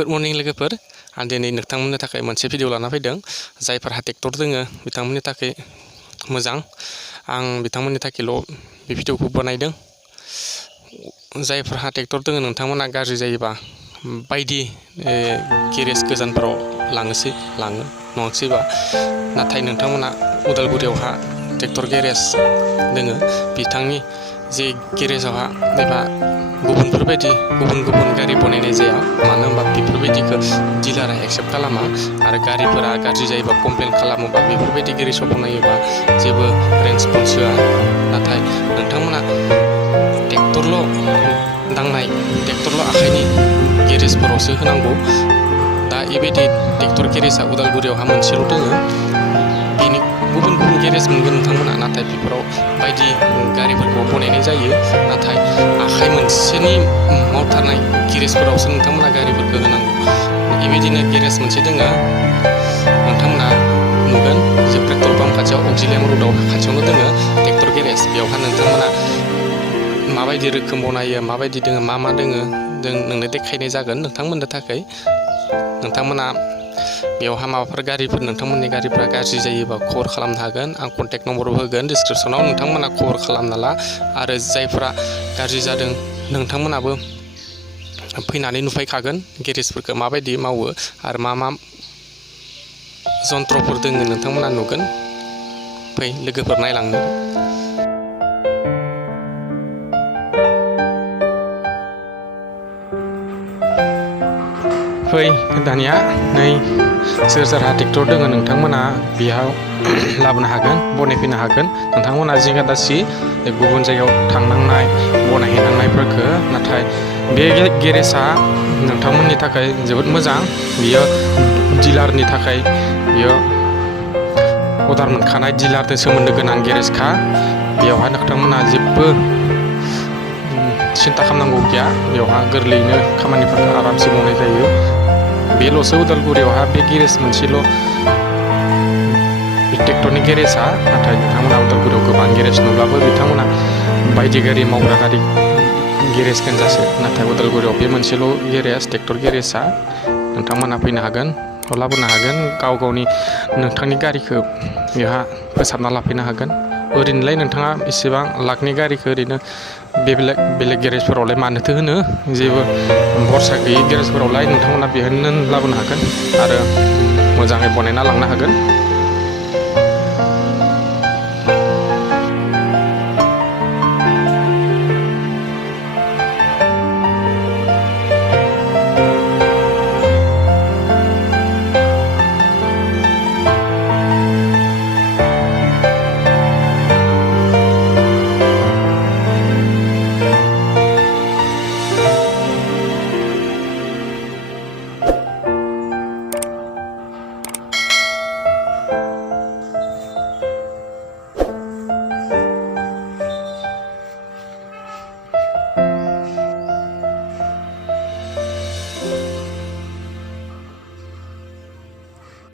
good morning लोगोफोर आं दिनै नोंथांमोननि थाखाय मोनसे भिडिअ लाना फैदों जायफोरहा ट्रेक्टर दोङो बिथांमोननि थाखाय मोजां आं बिथांमोननि थाखायल' बे भिडिअखौ बानायदों जायफोरहा ट्रेक्टर दोङो नोंथांमोना गाज्रि जायोबा बायदि गेरेज गोजानफोराव लाङो नङासैबा नाथाय नोंथांमोना उदालगुरियावहा ट्रेक्टर गेरेज दोङो बिथांनि जे गेरेजावहा एबा गुबुनफोरबायदि गुबुन गारि बनायनाय जाया मानो होनबा बेफोरबायदिखौ डिलारा एक्सेप्ट खालामा आरो गारिफोरा गाज्रि जायोबा कमप्लेन खालामोबा बेफोरबायदि गेरेजाव बनायोबा जेबो रेसपन्स होआ नाथाय नोंथांमोना ट्रेक्टरल' दांनाय ट्रेक्टरल' आखाइनि गेरेजफोरावसो होनांगौ दा बेबायदि ट्रेक्टर गेरेजा उदालगुरियावहा मोनसेल' दोङो बेनि गुबुन गेरेज मोनगोन नोंथांमोना नाथाय बेफोराव बायदि गारिफोरखौ बनायनाय जायो नाथाय आखाइ मोनसेनि मावथारनाय गेरेजफोरावसो नोंथांमोना गारिफोरखौ होनांगौ बेबायदिनो गेरेज मोनसे दोङो नोंथांमोना नुगोन जे पेट्रल पाम्प खाथियाव अक्जिलियाम र'डआव खाथियावनो दोङो ट्रेक्टर गेरेज बेयावहा नोंथांमोना माबायदि रोखोम बनायो माबायदि दोङो मा दोङो नोंनो देखायनाय जागोन नोंथांमोननो थाखाय नोंथांमोना बेयावहा माबाफोर गारिफोर नोंथांमोननि गारिफोरा गाज्रि जायोबा खबर खालामनो हागोन आं कन्टेक्ट नम्बरबो होगोन डिसक्रिपसनाव नोंथांमोना खबर खालामना ला आरो जायफोरा गाज्रि जादों नोंथांमोनाबो फैनानै नुफैखागोन गेरेजफोरखौ माबायदि मावो आरो मा जन्थ्रफोर दोङो नोंथांमोना नुगोन फै लोगोफोर नायलांनो फै दानिया नै सोरहा ट्रेक्टर दोङो नोंथांमोना बेयाव लाबोनो हागोन बनायफैनो हागोन नोंथांमोना जिंगा दासि गुबुन जायगायाव थांनांनाय बनायहैनांनायफोरखौ नाथाय बे गेरेजआ नोंथांमोननि थाखाय जोबोद मोजां बियो डिलारनि थाखाय बियो अर्डार मोनखानाय डिलारजों सोमोन्दो गोनां गेरेजखा बेयावहाय नोंथांमोना जेबो सिन्था खालामनांगौ गैया बेवहा गोरलैयैनो खामानिफोरखौ आरामसे मावनाय जायो बेल'सो उदालगुरियावहा बे गेरेज मोनसेल' ट्रेक्टरनि गेरेजआ नाथाय नोंथांमोना उदालगुरियाव गोबां गेरेज नुब्लाबो बिथांमोना बायदि गारि मावग्रा गारि गेरेज गोनजासो नाथाय उदालगुरियाव बे मोनसेल' गेरेज ट्रेक्टर गेरेजआ नोंथांमोना फैनो हागोन लाबोनो हागोन गावनि नोंथांनि गारिखौ बेहा फोसाबना लाफैनो हागोन ओरैनोलाय नोंथाङा एसेबां लाखनि गारिखौ ओरैनो बेलेग गेरेजफोरावलाय मानोथो होनो जेबो भरसा गैयै गेरेजफोरावलाय नोंथांमोना बेहायनो लाबोनो हागोन आरो मोजाङै बनायना लांनो हागोन